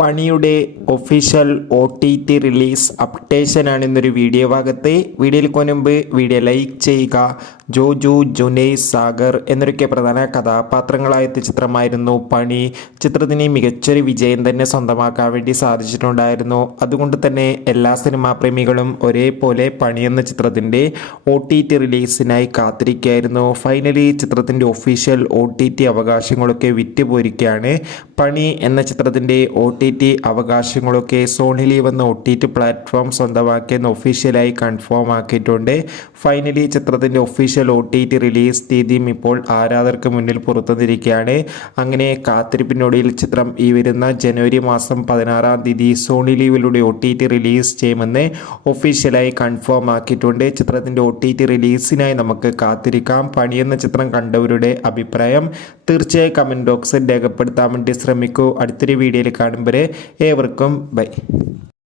പണിയുടെ official OTT release അപ്ഡേഷനാണ് ഇന്നൊരു video ഭാഗത്ത്. വീഡിയോയിൽ മുൻപ് വീഡിയോ ലൈക്ക് ചെയ്യുക. ജോജു, ജുനൈസ്, സാഗർ എന്നൊക്കെ പ്രധാന കഥാപാത്രങ്ങളായ ചിത്രമായിരുന്നു പണി. ചിത്രത്തിന് മികച്ചൊരു വിജയം തന്നെ സ്വന്തമാക്കാൻ വേണ്ടി സാധിച്ചിട്ടുണ്ടായിരുന്നു. അതുകൊണ്ട് തന്നെ എല്ലാ സിനിമാ പ്രേമികളും ഒരേപോലെ പണി എന്ന ചിത്രത്തിൻ്റെ OTT റിലീസിനായി കാത്തിരിക്കുകയായിരുന്നു. ഫൈനലി ചിത്രത്തിൻ്റെ ഒഫീഷ്യൽ OTT അവകാശങ്ങളൊക്കെ വിറ്റുപോയിരിക്കുകയാണ്. പണി എന്ന ചിത്രത്തിൻ്റെ OTT അവകാശങ്ങളൊക്കെ സോണി ലീവ് എന്ന OTT പ്ലാറ്റ്ഫോം സ്വന്തമാക്കിയെന്ന് ഒഫീഷ്യലായി കൺഫേം ആക്കിയിട്ടുണ്ട്. ഫൈനലി ചിത്രത്തിൻ്റെ ഒഫീഷ്യൽ OTT റിലീസ് തീയതിയും ഇപ്പോൾ ആരാധകർക്ക് മുന്നിൽ പുറത്തുവന്നിരിക്കുകയാണ്. അങ്ങനെ കാത്തിരിപ്പിനൊടുവിൽ ചിത്രം ഈ വരുന്ന ജനുവരി മാസം 16-ാം തീയതി സോണി ലീവിലൂടെ OTT റിലീസ് ചെയ്യുമെന്ന് ഒഫീഷ്യലായി കൺഫേം ആക്കിയിട്ടുണ്ട്. ചിത്രത്തിൻ്റെ OTT റിലീസിനായി നമുക്ക് കാത്തിരിക്കാം. പണി എന്ന ചിത്രം കണ്ടവരുടെ അഭിപ്രായം തീർച്ചയായും കമൻറ്റ് ബോക്സിൽ രേഖപ്പെടുത്താൻ വേണ്ടി ശ്രമിക്കൂ. അടുത്തൊരു വീഡിയോയിൽ കാണുമ്പോൾ ഏവർക്കും ബൈ.